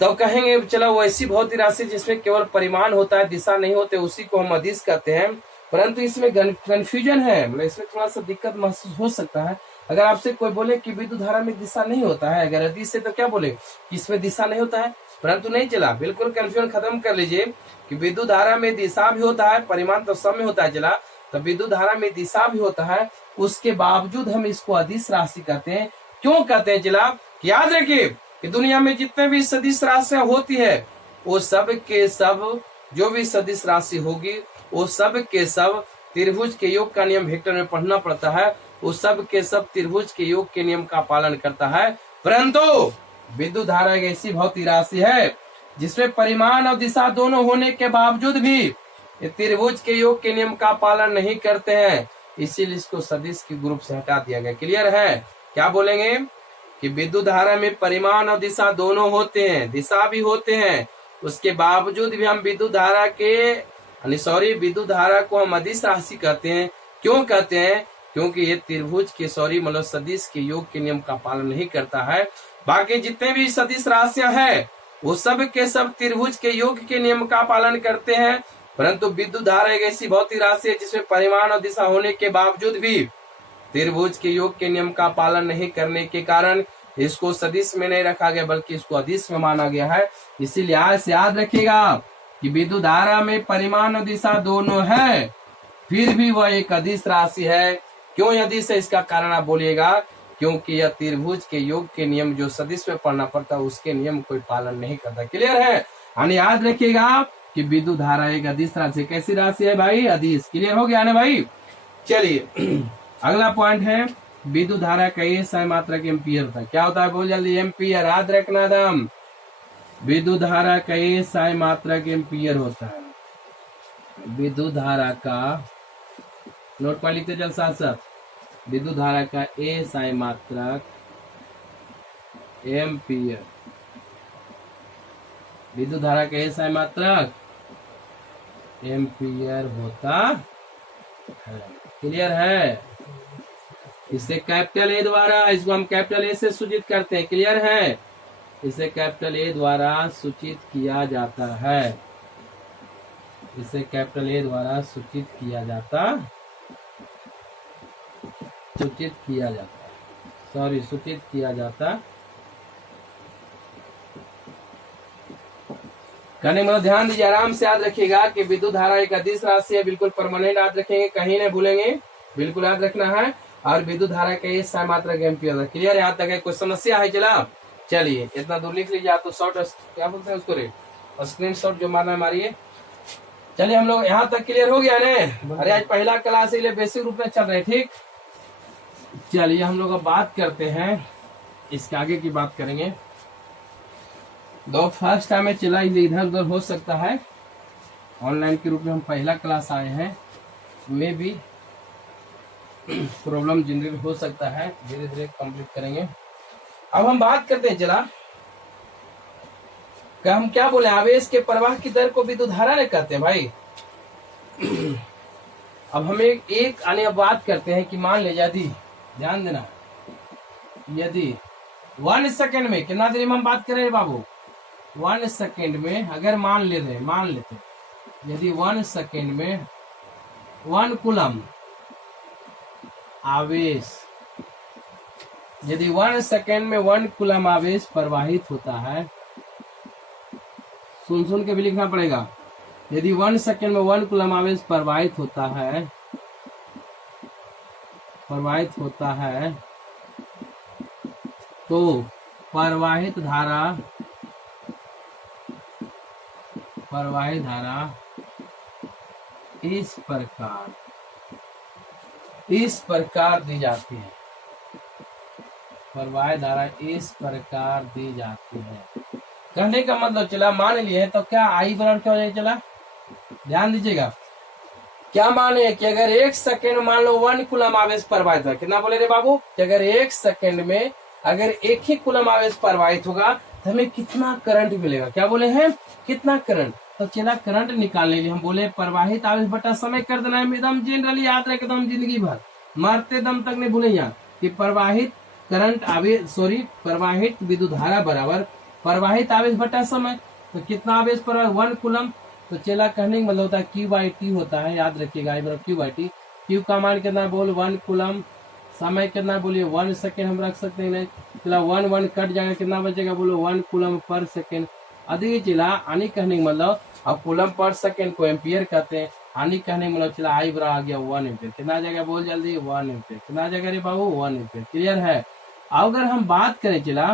तो कहेंगे चलो वो ऐसी भौतिक राशि जिसमें केवल परिमाण होता है, दिशा नहीं होते, उसी को हम अदिश कहते हैं। परंतु इसमें कंफ्यूजन है, मतलब इसमें थोड़ा सा दिक्कत महसूस हो सकता है। अगर आपसे कोई बोले कि विद्युत धारा में दिशा नहीं होता है, अगर अदिश से, तो क्या बोले कि इसमें दिशा नहीं होता है, परंतु नहीं चला। बिल्कुल कंफ्यूजन खत्म कर लीजिए कि विद्युत धारा में दिशा भी होता है, परिमाण तो सब में होता है चला, तो विद्युत धारा में दिशा भी होता है, उसके बावजूद हम इसको अदिश राशि कहते हैं। क्यों कहते हैं चला? याद रखिए कि दुनिया में जितने भी सदिश राशियां होती है, वो सब के सब, जो भी सदिश राशि होगी वो सब के सब त्रिभुज के योग का नियम वेक्टर में पढ़ना पड़ता है, वो सब के सब त्रिभुज के योग के नियम का पालन करता है। परंतु विद्युत धारा एक ऐसी भौतिक राशि है जिसमें परिमाण और दिशा दोनों होने के बावजूद भी ये त्रिभुज के योग के नियम का पालन नहीं करते हैं, इसीलिए इसको सदिश के ग्रुप से हटा दिया गया। क्लियर है? क्या बोलेंगे कि विद्युत धारा में परिमाण और दिशा दोनों होते हैं, दिशा भी होते हैं, उसके बावजूद भी हम विद्युत धारा के विद्युत धारा को हम अदिश राशि कहते हैं। क्यों कहते हैं? क्योंकि ये त्रिभुज के मतलब सदिश के योग के नियम का पालन नहीं करता है। बाकी जितने भी सदिश राशियां हैं वो सब के सब त्रिभुज के योग के नियम का पालन करते हैं, परंतु विद्युत धारा एक ऐसी भौतिक राशि है जिसमें परिमाण और दिशा होने के बावजूद भी त्रिभुज के योग के नियम का पालन नहीं करने के कारण इसको सदिश में नहीं रखा गया, बल्कि इसको अदिश में माना गया है। इसीलिए आज याद रखिएगा कि विद्युत धारा में परिमाण और दिशा दोनों है, फिर भी वह एक अदिश राशि है। क्यों अदिश है? इसका कारण आप बोलिएगा क्योंकि यह त्रिभुज के योग के नियम जो सदिश में पढ़ना पड़ता है उसके नियम कोई पालन नहीं करता। क्लियर है? यानी याद रखिएगा कि विद्युत धारा एक अदिश राशि। कैसी राशि है भाई? अदिश। क्लियर हो गया ना भाई? चलिए अगला पॉइंट है विद्युत धारा का ये सही मात्रक एम्पियर होता है। क्या होता है? बोल जल्दी। एम्पियर। याद रखना दम। विद्युत धारा का ये सही मात्रक एम्पियर होता है। विद्युत धारा का नोट पर लिखते चल साथ साथ। विद्युत धारा का ए साई मात्रक एम्पियर। विद्युत धारा का ए साई मात्रक एम्पियर होता है। क्लियर है? इसे कैपिटल ए द्वारा, इसको हम कैपिटल ए से सूचित करते हैं। क्लियर है? इसे कैपिटल ए द्वारा सूचित किया जाता है। इसे कैपिटल ए द्वारा सूचित किया जाता है। सूचित किया जाता करने में ध्यान दीजिए, आराम से याद रखिएगा कि विद्युत धारा एक अदिश राशि है। बिल्कुल परमानेंट याद रखेंगे, कहीं नहीं भूलेंगे, बिल्कुल याद रखना है। और विद्युत धारा का ये सही मात्रक एम्पियर है। क्लियर? यहाँ तक है? कोई समस्या है? चला चलिए इतना दूर लिख लीजिए। आप तो शॉर्ट क्या बोलते हैं उसको, रे स्क्रीन शॉट जो मारना है मारिए। चलिए हम लोग यहाँ तक क्लियर हो गया ना? अरे आज पहला क्लास इसलिए बेसिक रूप में चल रहे। ठीक, चलिए हम लोग अब बात करते हैं, इसके आगे की बात करेंगे। दो फर्स्ट टाइम में चला इधर उधर हो सकता है, ऑनलाइन के रूप में हम पहला क्लास आए हैं, में भी प्रॉब्लम जनरेट हो सकता है, धीरे धीरे कंप्लीट करेंगे। अब हम बात करते हैं चला कि हम क्या बोले, आवेश के प्रवाह की दर को विद्युत धारा ने कहते हैं भाई। अब हम एक अन्य बात करते हैं कि मान ले यदि, ध्यान देना, यदि 1 सेकेंड में, कितना देर में हम बात कर रहे हैं बाबू, 1 सेकेंड में अगर मान लेते यदि 1 सेकेंड में 1 कूलम आवेश, यदि 1 सेकेंड में 1 कूलम आवेश प्रवाहित होता है, सुन के भी लिखना पड़ेगा, यदि 1 सेकेंड में 1 कूलम आवेश प्रवाहित होता है तो प्रवाहित धारा इस प्रकार दी जाती है, प्रवाहित धारा इस प्रकार दी जाती है। कहने का मतलब चला, मान लिए तो क्या आई बराबर क्या हो जाएगा, चला ध्यान दीजिएगा, क्या माने कि अगर 1 सेकेंड में मान लो 1 कूलम आवेश प्रवाहित है, कितना बोले रे बाबू, कि अगर 1 सेकेंड में अगर 1 ही कूलम आवेश प्रवाहित होगा तो हमें कितना करंट मिलेगा, क्या बोले हैं, कितना करंट। तो चला करंट निकालने के लिए हम बोले प्रवाहित आवेश बटा समय कर देना है, एकदम जनरली याद रखे, एकदम जिंदगी भर मरते दम तक नहीं भूलेंगे कि प्रवाहित करंट आवेश, प्रवाहित विद्युत धारा बराबर प्रवाहित आवेश बटा समय। तो कितना आवेश पर 1 कूलम, तो चला कहने का मतलब होता है Q/T होता है, याद रखिएगा Q/T। Q का मान कितना बोल 1 कूलम, समय कितना बोलिए 1 सेकेंड हम रख सकते हैं, नहीं चला 1 कट जाएगा, कितना बचेगा बोलो 1 कूलम पर सेकेंड। अधिक चला आनी कहने का मतलब, अब कूलम पर सेकेंड को एम्पियर कहते हैं, आनी कहने का मतलब चला आई बराबर आ गया 1 एम्पियर, कितना आ जाएगा बोल जल्दी 1 एम्पियर, कितना आ जाएगा रे बाबू 1 एम्पियर, क्लियर है। अगर हम बात करें चला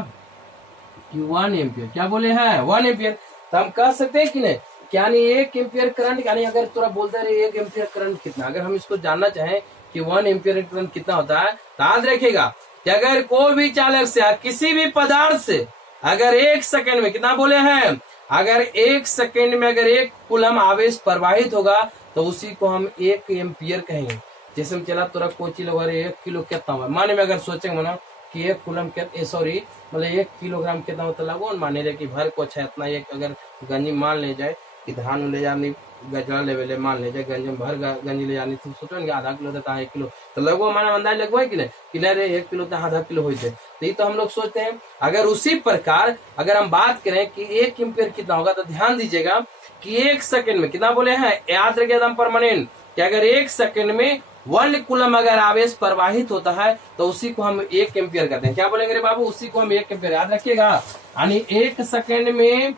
कि 1 एम्पियर, क्या बोले हैं 1 एम्पियर, तो हम कह सकते हैं कि नहीं, क्या नहीं 1 एम्पियर करंट, यानी अगर तुरा बोलता है 1 एम्पियर करंट कितना, अगर हम इसको जानना चाहें कि 1 एम्पियर करंट कितना होता है, तो याद रखिएगा कि अगर कोई भी चालक से किसी भी पदार्थ से अगर 1 सेकेंड में, कितना बोले हैं, अगर 1 सेकेंड में अगर 1 कूलम आवेश प्रवाहित होगा तो उसी को हम 1 एम्पियर कहेंगे। जैसे हम चला तुरा कोची लोग 1 किलो कितना हुआ, माने में अगर सोचेंगे ना कि 1 कूलम सॉरी मतलब 1 किलोग्राम कितना होता लगो, माने रहे कि भर को अच्छा इतना, एक अगर गंजी मान ले जाए कि धान ले जानी गजरा लेवल मान ले जाए गंज में भर गंजी ले जानी, तो सोचो ना आधा किलो था 1 किलो, तो लगभग माना अंदाज लगभग है कि नहीं, कि नहीं रे 1 किलो तो आधा किलो हो जाए। तो ये तो हम लोग सोचते हैं। अगर उसी प्रकार अगर हम बात करें कि 1 एम्पियर कितना होगा, तो ध्यान दीजिएगा कि 1 सेकेंड में कितना बोले हैं, याद रखिए एकदम परमानेंट, कि अगर 1 सेकेंड में 1 कूलम अगर आवेश प्रवाहित होता है तो उसी को हम 1 एम्पियर कहते हैं। क्या बोलेंगे रे बाबू, उसी को हम 1 एम्पियर, याद रखिएगा। यानी 1 सेकेंड में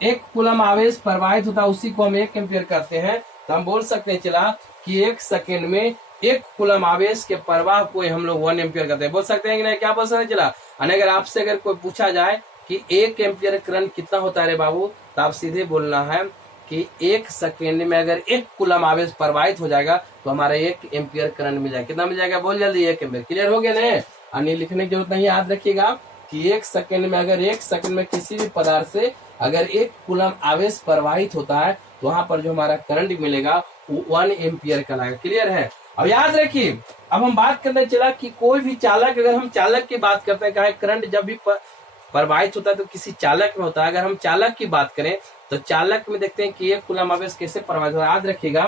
1 कूलम आवेश प्रवाहित होता है, उसी को हम 1 एम्पियर कहते हैं। तो हम बोल सकते हैं चला कि 1 सेकेंड में 1 कूलम आवेश के प्रवाह को हम लोग 1 एम्पियर कहते हैं। बोल सकते हैं कि नहीं, क्या बोल सकते हैं चला। अगर आपसे अगर कोई पूछा जाए कि 1 एम्पियर करंट कितना होता है रे बाबू, तो आप सीधे बोलना है कि 1 सेकेंड में अगर 1 कूलम आवेश प्रवाहित हो जाएगा तो हमारा 1 एम्पियर करंट मिल जाएगा। कितना मिल जाएगा बोल जल्दी, 1 एम्पियर। क्लियर हो गया ना, अन्य लिखने की जरूरत नहीं, याद रखिएगा कि 1 सेकेंड में अगर 1 सेकेंड में किसी भी पदार्थ से अगर 1 कूलम आवेश प्रवाहित होता है तो वहां पर जो हमारा करंट मिलेगा वो 1 एम्पियर कहलाएगा। क्लियर है। अब याद रखिए, अब हम बात करने चला कि कोई भी चालक, अगर हम चालक की बात करते हैं, करंट जब भी प्रवाहित होता है तो किसी चालक में होता है। अगर हम चालक की बात करें तो चालक में देखते हैं कि 1 कूलम आवेश कैसे प्रवाहित होता है। याद रखिएगा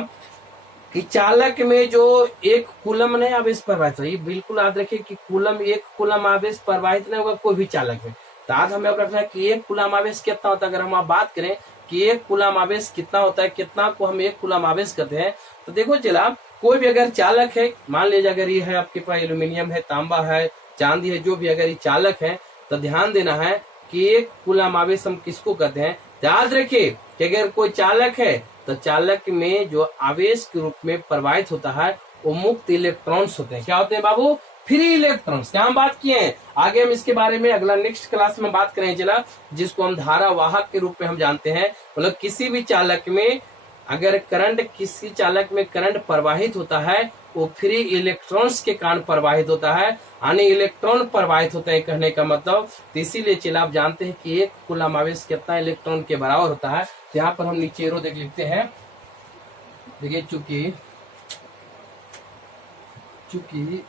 कि चालक में जो 1 कूलम नहीं आवेश प्रवाहित होगा, ये बिल्कुल याद रखिए कि 1 कूलम आवेश प्रवाहित नहीं होगा कोई भी चालक में। तो आज हमें रखना है कि 1 कूलम आवेश कितना होता है। अगर हम आप बात करें कि 1 कूलम आवेश कितना होता है, कितना को हम 1 कूलम आवेश कहते हैं, तो देखो चला कोई भी अगर चालक है, मान लीजिए अगर ये है आपके पास एल्यूमिनियम है, तांबा है, चांदी है, जो भी अगर ये चालक है तो ध्यान देना है कि 1 कूलम आवेश हम किसको कहते हैं। याद रखिए कि अगर कोई चालक है तो चालक में जो आवेश के रूप में प्रवाहित होता है वो मुक्त इलेक्ट्रॉन्स होते हैं। क्या होते हैं बाबू, फ्री इलेक्ट्रॉन्स। क्या हम बात किए हैं, आगे हम इसके बारे में अगला नेक्स्ट क्लास में बात करेंगे चला, जिसको हम धारा वाहक के रूप में हम जानते हैं। मतलब किसी भी चालक में अगर करंट, किसी चालक में करंट प्रवाहित होता है वो फ्री इलेक्ट्रॉन्स के कारण प्रवाहित होता है, यानी इलेक्ट्रॉन प्रवाहित होता है कहने का मतलब। तो इसीलिए चला आप जानते हैं कि 1 कूलम आवेश कितना इलेक्ट्रॉन के बराबर होता है। तो यहाँ पर हम नीचे रो देख लिखते हैं, देखिए चूंकि चूंकि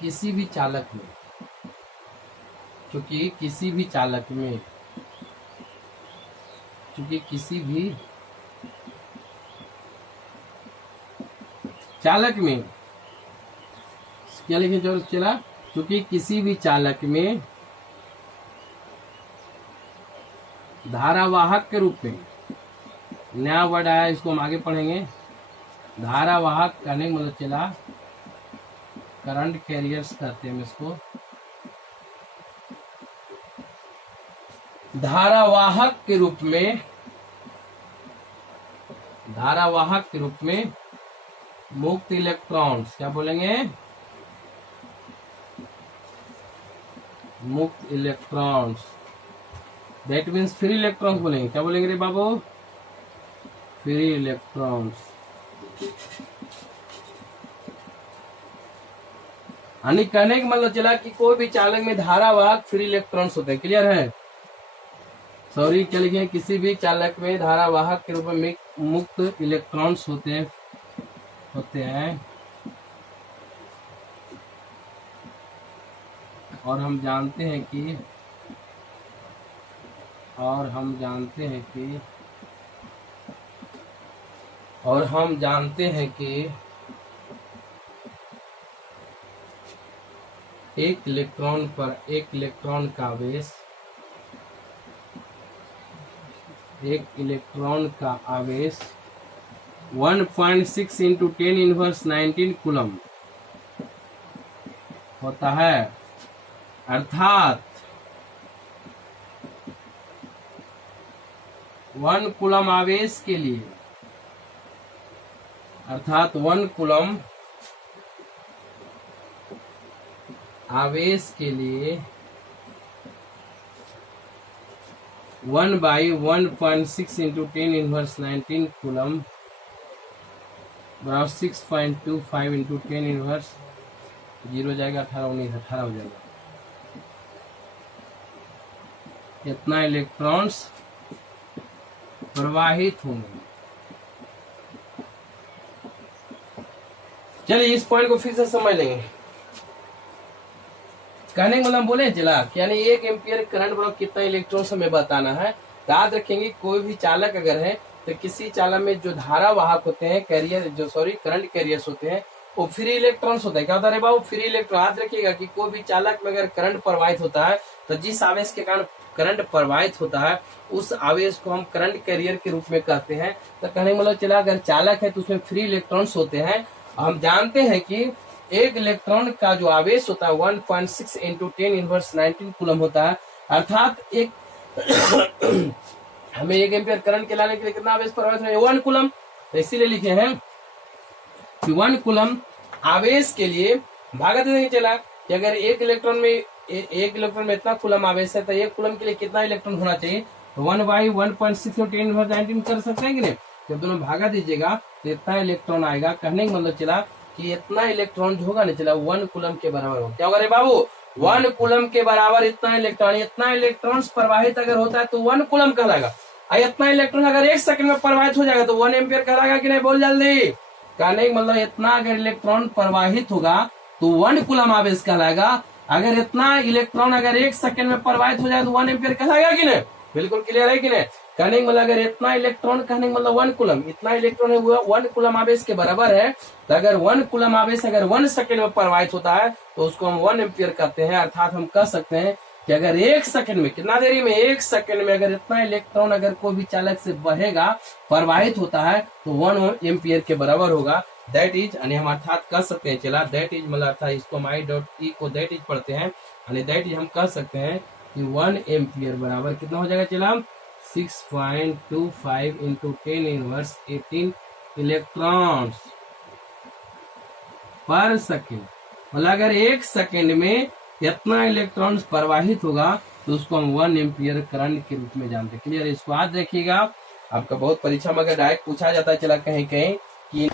किसी भी चालक में चूंकि किसी भी चालक में क्या लिखे जो चला, क्योंकि किसी भी चालक में धारावाहक के रूप में, नया वर्ड आया, इसको हम आगे पढ़ेंगे। धारावाहक कहने का मतलब चला करंट कैरियर्स कहते हैं इसको। धारावाहक के रूप में मुक्त इलेक्ट्रॉन्स, क्या बोलेंगे, मुक्त electrons, that means free electrons बोलेंगे। क्या बोलेंगे रे बाबू, फ्री इलेक्ट्रॉन्स। यानी कहने का मतलब चला कि कोई भी चालक में धारावाहक फ्री इलेक्ट्रॉन्स होते हैं। क्लियर है? सॉरी, क्या लिखे, किसी भी चालक में धारावाहक के रूप में मुक्त इलेक्ट्रॉन्स होते हैं और हम जानते हैं कि एक इलेक्ट्रॉन का आवेश 1.6 इंटू 10⁻19 कूलम होता है। अर्थात 1 कूलम आवेश के लिए 1/1.6 इंटू 10⁻19 कूलम बराबर 6.25 इंटू 10⁻0 जाएगा, 18 हो जाएगा। इतना इलेक्ट्रॉन्स प्रवाहित होंगे। चलिए इस पॉइंट को फिर से समझ लेंगे। कहने का मतलब बोले चला, यानी 1 एम्पियर करंट बराबर कितना इलेक्ट्रॉन हमें बताना है। याद रखेंगे कोई भी चालक अगर है तो किसी चालक में जो धारावाहक होते हैं, करंट कैरियर्स होते हैं, वो फ्री इलेक्ट्रॉन्स होते हैं। क्या होता है बाबू, फ्री इलेक्ट्रॉन। याद रखिएगा कि कोई भी चालक में अगर करंट प्रवाहित होता है तो जिस आवेश के कारण करंट प्रवाहित होता है उस आवेश को हम करंट कैरियर के रूप में कहते हैं। तो कहने का मतलब चला, अगर चालक है तो उसमें फ्री इलेक्ट्रॉन्स होते हैं। हम जानते हैं कि एक इलेक्ट्रॉन का जो आवेश होता है 1.6 इंटू 10⁻19 कूलम होता है। अर्थात हमें 1 एम्पियर करंट के लाने के लिए कितना आवेश प्रवाहित है, 1 कूलम। तो इसीलिए लिखे हैं कि 1 कूलम आवेश के लिए भागा देने चला कि अगर एक इलेक्ट्रॉन में इतना कूलम आवेश है तो 1 कूलम के लिए कितना इलेक्ट्रॉन होना चाहिए, तो 1/1.6 इंटू 10⁻19 कर सकते हैं कि नहीं। जब दोनों भागा दीजिएगा तो इतना इलेक्ट्रॉन आएगा। कहने का मतलब चला कि इतना इलेक्ट्रॉन जो होगा ना चला 1 कूलम के बराबर होगा। क्या होगा रे बाबू, 1 कूलम के बराबर इतना इलेक्ट्रॉन प्रवाहित अगर होता है तो 1 कूलम कहलाएगा। इतना इलेक्ट्रॉन अगर 1 सेकंड में प्रवाहित हो जाएगा तो 1 एम्पियर कहलाएगा कि नहीं, बोल जल्दी। कहने का मतलब इतना अगर इलेक्ट्रॉन प्रवाहित होगा तो 1 कूलम आवेश कहलाएगा। अगर इतना इलेक्ट्रॉन अगर 1 सेकंड में प्रवाहित हो जाए तो 1 एम्पियर कहलाएगा कि नहीं। बिल्कुल क्लियर है कि नहीं। कहने का मतलब अगर इतना इलेक्ट्रॉन, कहने का मतलब 1 कूलम, इतना इलेक्ट्रॉन है वो 1 कूलम आवेश के बराबर है। तो अगर 1 कूलम आवेश अगर 1 सेकंड में प्रवाहित होता है तो उसको हम 1 एम्पियर कहते हैं। अर्थात हम कह सकते हैं कि अगर 1 सेकंड में, कितना देरी में, 1 सेकंड में अगर इतना इलेक्ट्रॉन अगर कोई भी चालक से बहेगा, प्रवाहित होता है तो 1 एम्पियर के बराबर होगा। दैट इज, यानी हम अर्थात कह सकते हैं चला, दैट इज मतलब अर्थात इसको हम I.E को दैट इज पढ़ते हैं, यानी दैट इज हम कह सकते हैं कि 1 एम्पियर बराबर कितना हो जाएगा चला, 6.25 इंटू 10⁻18 इलेक्ट्रॉन्स पर सेकेंड। मतलब अगर 1 सेकेंड में इतना इलेक्ट्रॉन्स प्रवाहित होगा तो उसको हम 1 एम्पियर करंट के रूप में जानते हैं। क्लियर, इसको याद रखिएगा। आपका बहुत परीक्षा में अगर डायरेक्ट पूछा जाता है चला कहीं कहीं कि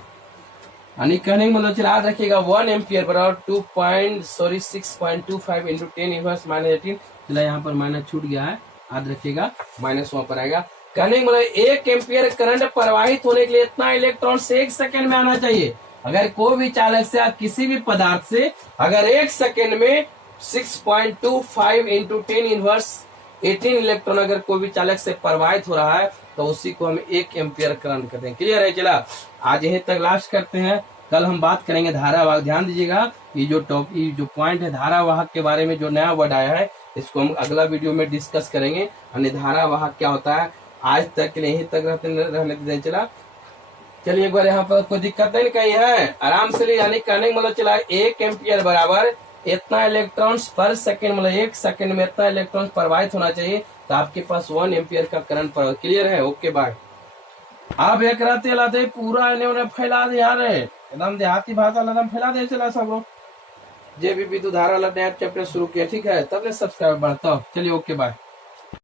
कहने का मतलब चला याद रखिएगा 1 एम्पियर बराबर 6.25 इंटू 10⁻18। चला यहाँ पर माइनस छूट गया है, याद रखिएगा, माइनस वहां पर आएगा। कहने का मतलब 1 एम्पियर करंट प्रवाहित होने के लिए इतना इलेक्ट्रॉन 1 सेकंड में आना चाहिए। अगर कोई भी चालक से आप किसी भी पदार्थ से अगर 1 सेकेंड में 6.25 इंटू 10 इनवर्स 18 इलेक्ट्रॉन अगर कोई भी चालक से प्रवाहित हो रहा है तो उसी को हम 1 एम्पियर करंट कहते हैं। क्लियर है? चला आज यहीं तक लास्ट करते हैं, कल हम बात करेंगे धारावाहक। ध्यान दीजिएगा ये जो पॉइंट है धारावाहक के बारे में जो नया वर्ड आया है इसको हम अगला वीडियो में डिस्कस करेंगे। यानी धारावाहक क्या होता है, आज तक के लिए यहीं तक रहने देते हैं। चला चलिए एक बार यहाँ पर कोई दिक्कत नहीं कहीं है, आराम से यानी कहने का मतलब चला 1 एम्पियर बराबर इतना इलेक्ट्रॉन्स पर सेकेंड, मतलब 1 सेकेंड में इतना इलेक्ट्रॉन प्रवाहित होना चाहिए तो आपके पास 1 एम्पियर का करंट प्रवाहित। क्लियर है? Okay bye. आप एक रात लाते पूरा इन्हें उन्हें फैला दे यार, एकदम देहाती भाषा एकदम फैला दे चला सब लोग। जे भी विद्युत धारा नया चैप्टर शुरू किया, ठीक है, तब ने सब्सक्राइब बढ़ता। चलिए ओके बाय।